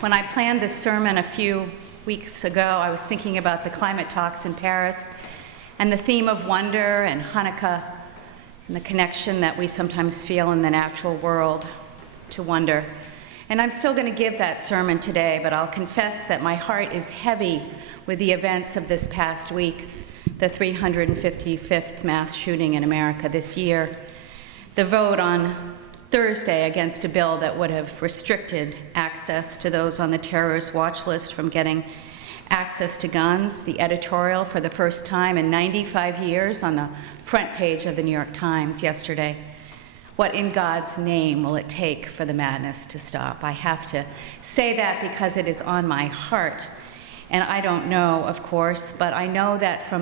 When I planned this sermon a few weeks ago, I was thinking about the climate talks in Paris and the theme of wonder and Hanukkah and the connection that we sometimes feel in the natural world to wonder. And I'm still going to give that sermon today, but I'll confess that my heart is heavy with the events of this past week, the 355th mass shooting in America this year, the vote on Thursday against a bill that would have restricted access to those on the terrorist watch list from getting access to guns, the editorial for the first time in 95 years on the front page of the New York Times yesterday. What in God's name will it take for the madness to stop? I have to say that because it is on my heart. And I don't know, of course, but I know that for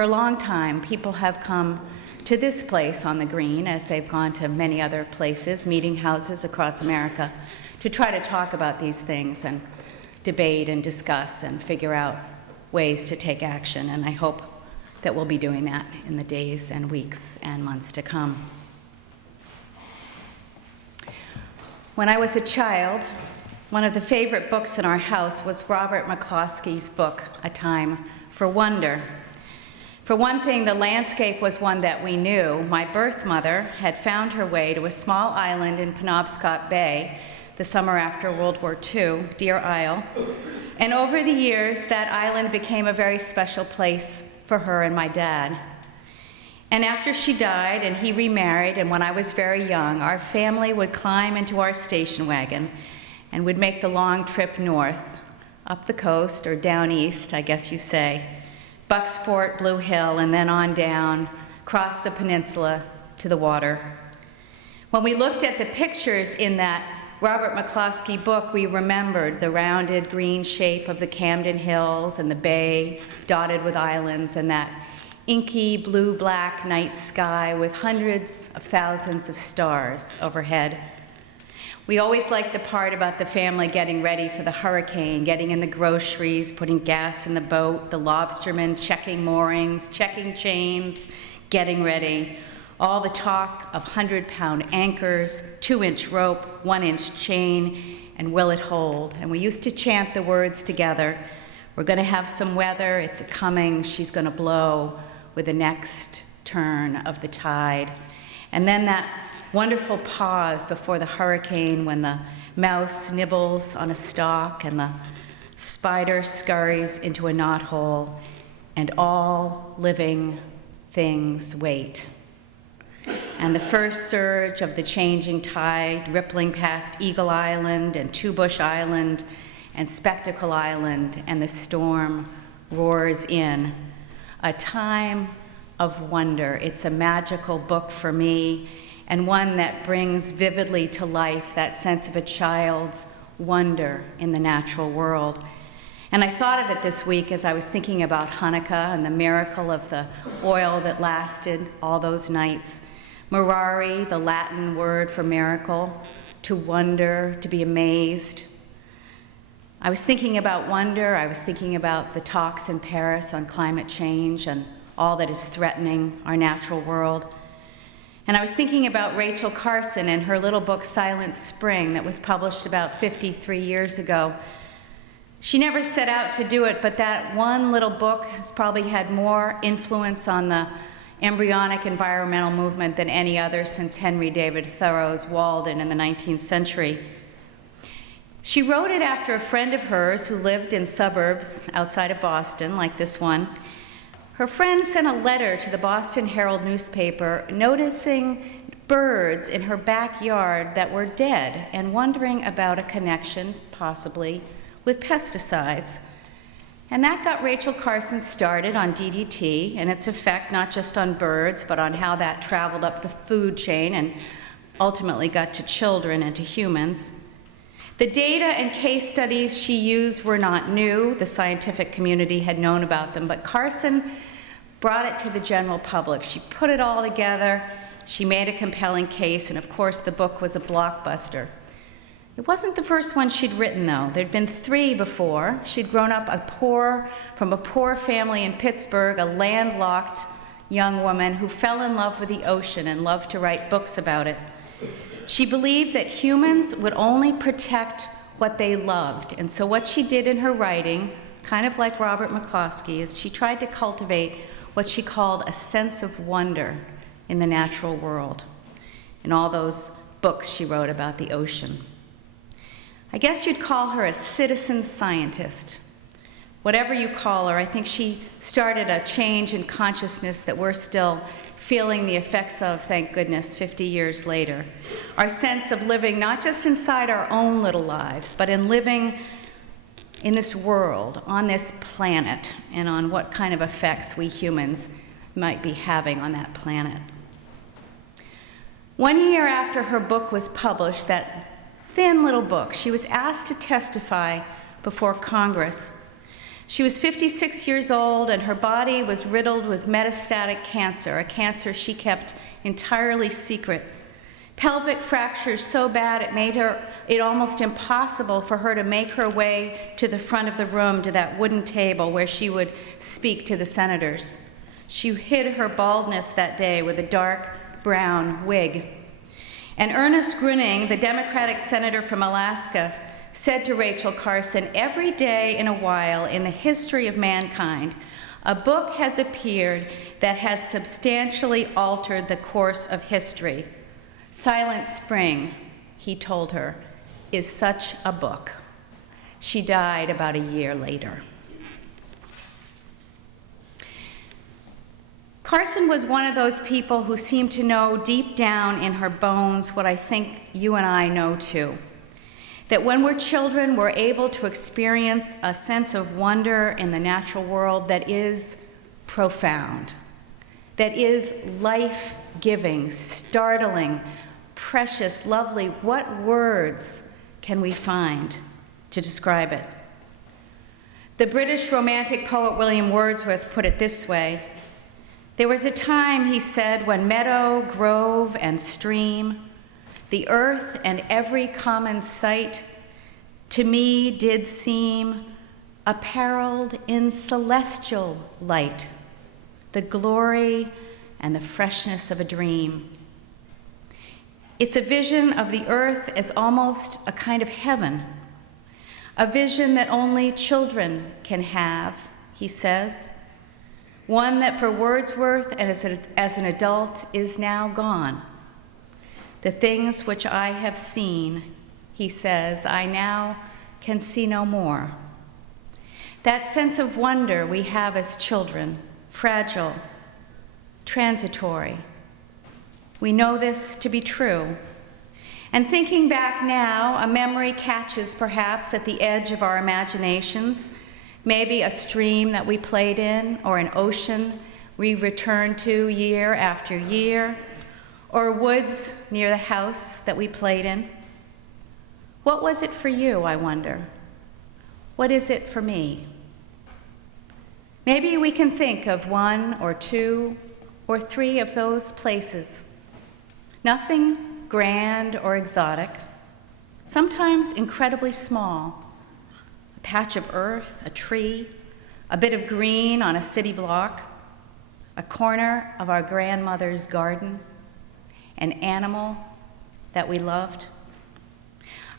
a long time, people have come to this place on the Green, as they've gone to many other places, meeting houses across America, to try to talk about these things and debate and discuss and figure out ways to take action. And I hope that we'll be doing that in the days and weeks and months to come. When I was a child, one of the favorite books in our house was Robert McCloskey's book, A Time for Wonder. For one thing, the landscape was one that we knew. My birth mother had found her way to a small island in Penobscot Bay the summer after World War II, Deer Isle. And over the years, that island became a very special place for her and my dad. And after she died and he remarried, and when I was very young, our family would climb into our station wagon and would make the long trip north, up the coast or down east, I guess you say, Bucksport, Blue Hill, and then on down, across the peninsula to the water. When we looked at the pictures in that Robert McCloskey book, we remembered the rounded green shape of the Camden Hills and the bay dotted with islands and that inky blue-black night sky with hundreds of thousands of stars overhead. We always liked the part about the family getting ready for the hurricane, getting in the groceries, putting gas in the boat, the lobstermen checking moorings, checking chains, getting ready. All the talk of 100-pound anchors, 2-inch rope, 1-inch chain, and will it hold? And we used to chant the words together. We're gonna have some weather, it's a-coming, she's gonna blow with the next turn of the tide. And then that wonderful pause before the hurricane when the mouse nibbles on a stalk and the spider scurries into a knothole and all living things wait. And the first surge of the changing tide rippling past Eagle Island and Two Bush Island and Spectacle Island, and the storm roars in. A Time of Wonder. It's a magical book for me, and one that brings vividly to life that sense of a child's wonder in the natural world. And I thought of it this week as I was thinking about Hanukkah and the miracle of the oil that lasted all those nights. Mirari, the Latin word for miracle, to wonder, to be amazed. I was thinking about wonder. I was thinking about the talks in Paris on climate change and all that is threatening our natural world. And I was thinking about Rachel Carson and her little book, Silent Spring, that was published about 53 years ago. She never set out to do it, but that one little book has probably had more influence on the embryonic environmental movement than any other since Henry David Thoreau's Walden in the 19th century. She wrote it after a friend of hers who lived in suburbs outside of Boston, like this one. Her friend sent a letter to the Boston Herald newspaper noticing birds in her backyard that were dead and wondering about a connection, possibly, with pesticides. And that got Rachel Carson started on DDT and its effect not just on birds, but on how that traveled up the food chain and ultimately got to children and to humans. The data and case studies she used were not new. The scientific community had known about them, but Carson brought it to the general public. She put it all together. She made a compelling case, and of course the book was a blockbuster. It wasn't the first one she'd written, though. There'd been 3 before. She'd grown up from a poor family in Pittsburgh, a landlocked young woman who fell in love with the ocean and loved to write books about it. She believed that humans would only protect what they loved. And so what she did in her writing, kind of like Robert McCloskey, is she tried to cultivate what she called a sense of wonder in the natural world, in all those books she wrote about the ocean. I guess you'd call her a citizen scientist. Whatever you call her, I think she started a change in consciousness that we're still feeling the effects of, thank goodness, 50 years later. Our sense of living not just inside our own little lives, but in living in this world, on this planet, and on what kind of effects we humans might be having on that planet. 1 year after her book was published, that thin little book, she was asked to testify before Congress. She was 56 years old, and her body was riddled with metastatic cancer, a cancer she kept entirely secret. Pelvic fractures so bad it made it almost impossible for her to make her way to the front of the room, to that wooden table where she would speak to the senators. She hid her baldness that day with a dark brown wig. And Ernest Gruening, the Democratic senator from Alaska, said to Rachel Carson, "Every day in a while in the history of mankind, a book has appeared that has substantially altered the course of history. Silent Spring," he told her, "is such a book." She died about a year later. Carson was one of those people who seemed to know deep down in her bones what I think you and I know too. That when we're children, we're able to experience a sense of wonder in the natural world that is profound, that is life-giving, startling, precious, lovely. What words can we find to describe it? The British romantic poet William Wordsworth put it this way: "There was a time," he said, "when meadow, grove, and stream, the earth and every common sight, to me did seem apparelled in celestial light, the glory and the freshness of a dream." It's a vision of the earth as almost a kind of heaven, a vision that only children can have, he says, one that for Wordsworth and as an adult is now gone. "The things which I have seen," he says, "I now can see no more." That sense of wonder we have as children, fragile, transitory. We know this to be true. And thinking back now, a memory catches perhaps at the edge of our imaginations, maybe a stream that we played in, or an ocean we returned to year after year, or woods near the house that we played in. What was it for you, I wonder? What is it for me? Maybe we can think of 1 or 2 or 3 of those places. Nothing grand or exotic, sometimes incredibly small. A patch of earth, a tree, a bit of green on a city block, a corner of our grandmother's garden, an animal that we loved,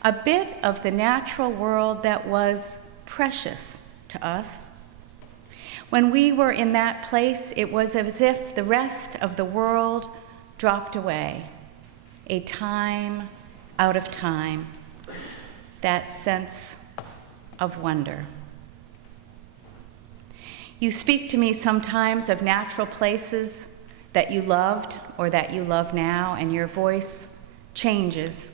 a bit of the natural world that was precious to us. When we were in that place, it was as if the rest of the world dropped away, a time out of time, that sense of wonder. You speak to me sometimes of natural places that you loved or that you love now, and your voice changes,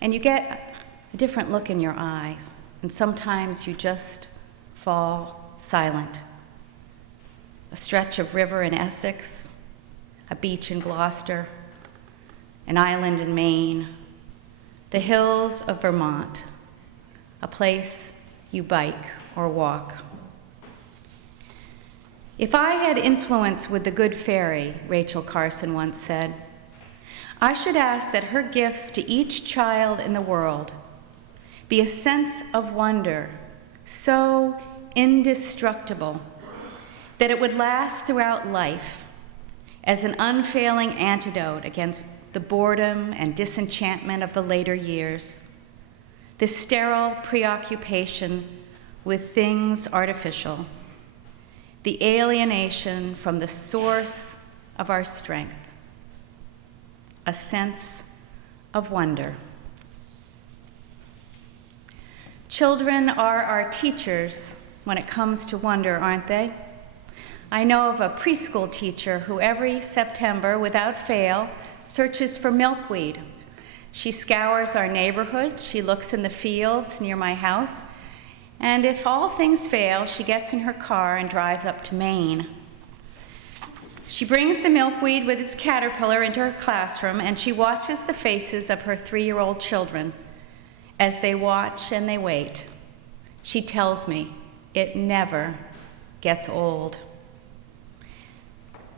and you get a different look in your eyes, and sometimes you just fall silent. A stretch of river in Essex, a beach in Gloucester, an island in Maine, the hills of Vermont, a place you bike or walk. "If I had influence with the good fairy," Rachel Carson once said, "I should ask that her gifts to each child in the world be a sense of wonder so indestructible that it would last throughout life as an unfailing antidote against the boredom and disenchantment of the later years, the sterile preoccupation with things artificial, the alienation from the source of our strength, a sense of wonder. Children are our teachers when it comes to wonder, aren't they? I know of a preschool teacher who every September, without fail, searches for milkweed. She scours our neighborhood, she looks in the fields near my house, and if all things fail, she gets in her car and drives up to Maine. She brings the milkweed with its caterpillar into her classroom, and she watches the faces of her 3-year-old children as they watch and they wait. She tells me it never gets old.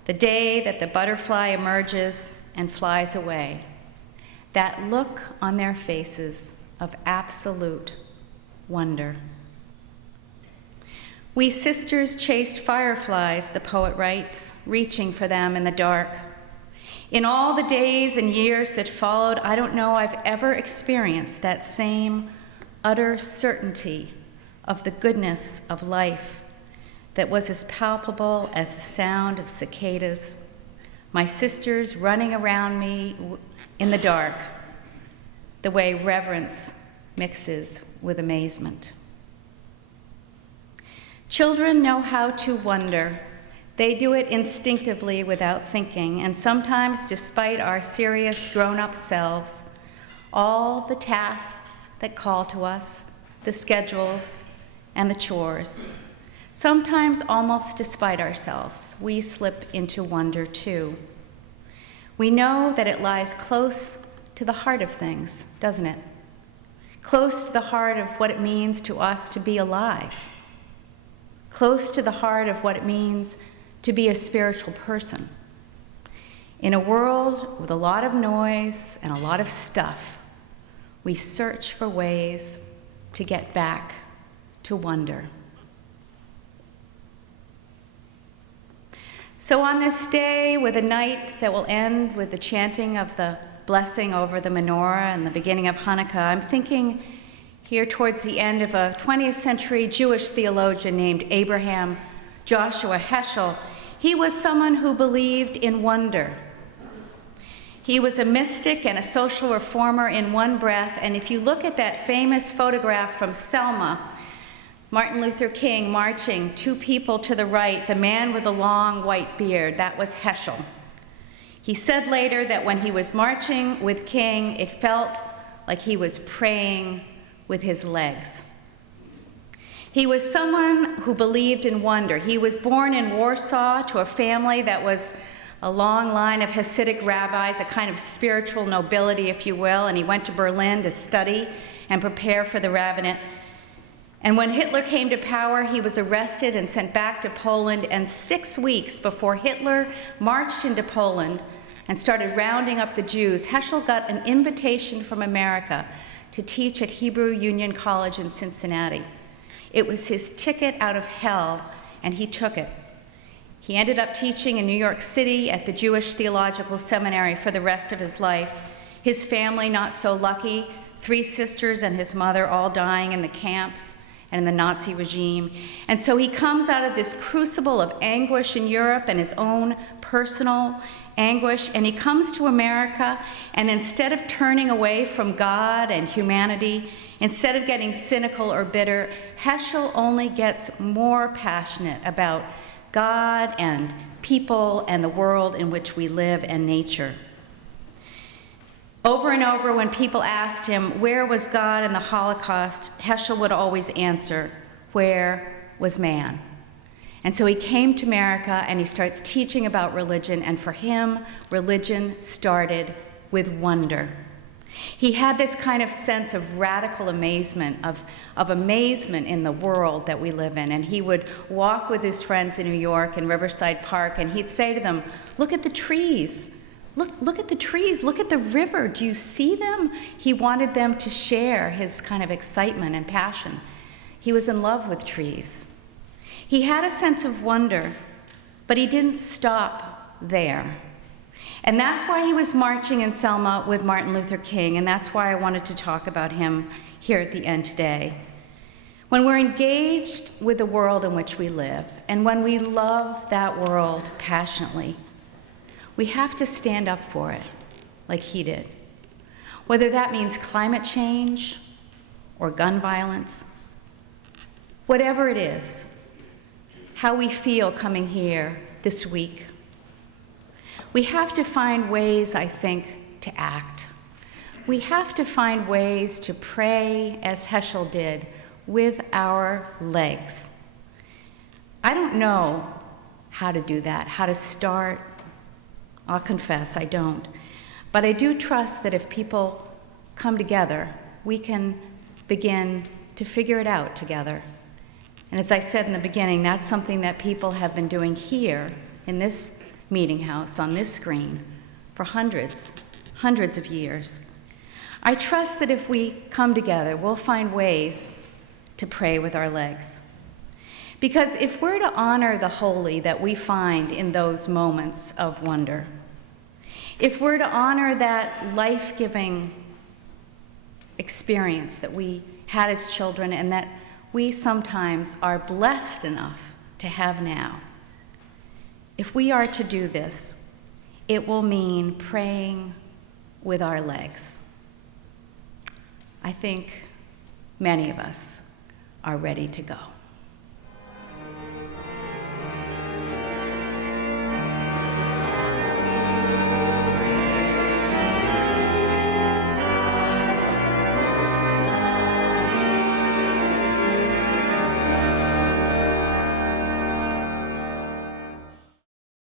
The day that the butterfly emerges and flies away, that look on their faces of absolute wonder. We sisters chased fireflies, the poet writes, reaching for them in the dark. In all the days and years that followed, I don't know I've ever experienced that same utter certainty of the goodness of life that was as palpable as the sound of cicadas, my sisters running around me in the dark, the way reverence mixes with amazement. Children know how to wonder. They do it instinctively without thinking, and sometimes despite our serious grown-up selves, all the tasks that call to us, the schedules and the chores, sometimes almost despite ourselves, we slip into wonder too. We know that it lies close to the heart of things, doesn't it? Close to the heart of what it means to us to be alive. Close to the heart of what it means to be a spiritual person. In a world with a lot of noise and a lot of stuff, we search for ways to get back to wonder. So on this day, with a night that will end with the chanting of the blessing over the menorah and the beginning of Hanukkah, I'm thinking here towards the end of a 20th century Jewish theologian named Abraham Joshua Heschel. He was someone who believed in wonder. He was a mystic and a social reformer in one breath, and if you look at that famous photograph from Selma, Martin Luther King marching, 2 people to the right, the man with the long white beard, that was Heschel. He said later that when he was marching with King, it felt like he was praying with his legs. He was someone who believed in wonder. He was born in Warsaw to a family that was a long line of Hasidic rabbis, a kind of spiritual nobility, if you will, and he went to Berlin to study and prepare for the rabbinate. And when Hitler came to power, he was arrested and sent back to Poland, and 6 weeks before Hitler marched into Poland and started rounding up the Jews, Heschel got an invitation from America to teach at Hebrew Union College in Cincinnati. It was his ticket out of hell, and he took it. He ended up teaching in New York City at the Jewish Theological Seminary for the rest of his life. His family, not so lucky, 3 sisters and his mother all dying in the camps and in the Nazi regime. And so he comes out of this crucible of anguish in Europe and his own personal anguish, and he comes to America, and instead of turning away from God and humanity, instead of getting cynical or bitter, Heschel only gets more passionate about God and people and the world in which we live and nature. Over and over, when people asked him, where was God in the Holocaust, Heschel would always answer, where was man? And so he came to America and he starts teaching about religion, and for him, religion started with wonder. He had this kind of sense of radical amazement, of amazement in the world that we live in. And he would walk with his friends in New York in Riverside Park, and he'd say to them, look at the trees. Look at the trees, look at the river, do you see them? He wanted them to share his kind of excitement and passion. He was in love with trees. He had a sense of wonder, but he didn't stop there. And that's why he was marching in Selma with Martin Luther King, and that's why I wanted to talk about him here at the end today. When we're engaged with the world in which we live, and when we love that world passionately, we have to stand up for it like he did. Whether that means climate change or gun violence, whatever it is, how we feel coming here this week, we have to find ways, I think, to act. We have to find ways to pray as Heschel did, with our legs. I don't know how to do that, how to start. I'll confess, I don't. But I do trust that if people come together, we can begin to figure it out together. And as I said in the beginning, that's something that people have been doing here in this meeting house, on this screen, for hundreds of years. I trust that if we come together, we'll find ways to pray with our legs. Because if we're to honor the holy that we find in those moments of wonder, if we're to honor that life-giving experience that we had as children and that we sometimes are blessed enough to have now, if we are to do this, it will mean praying with our legs. I think many of us are ready to go.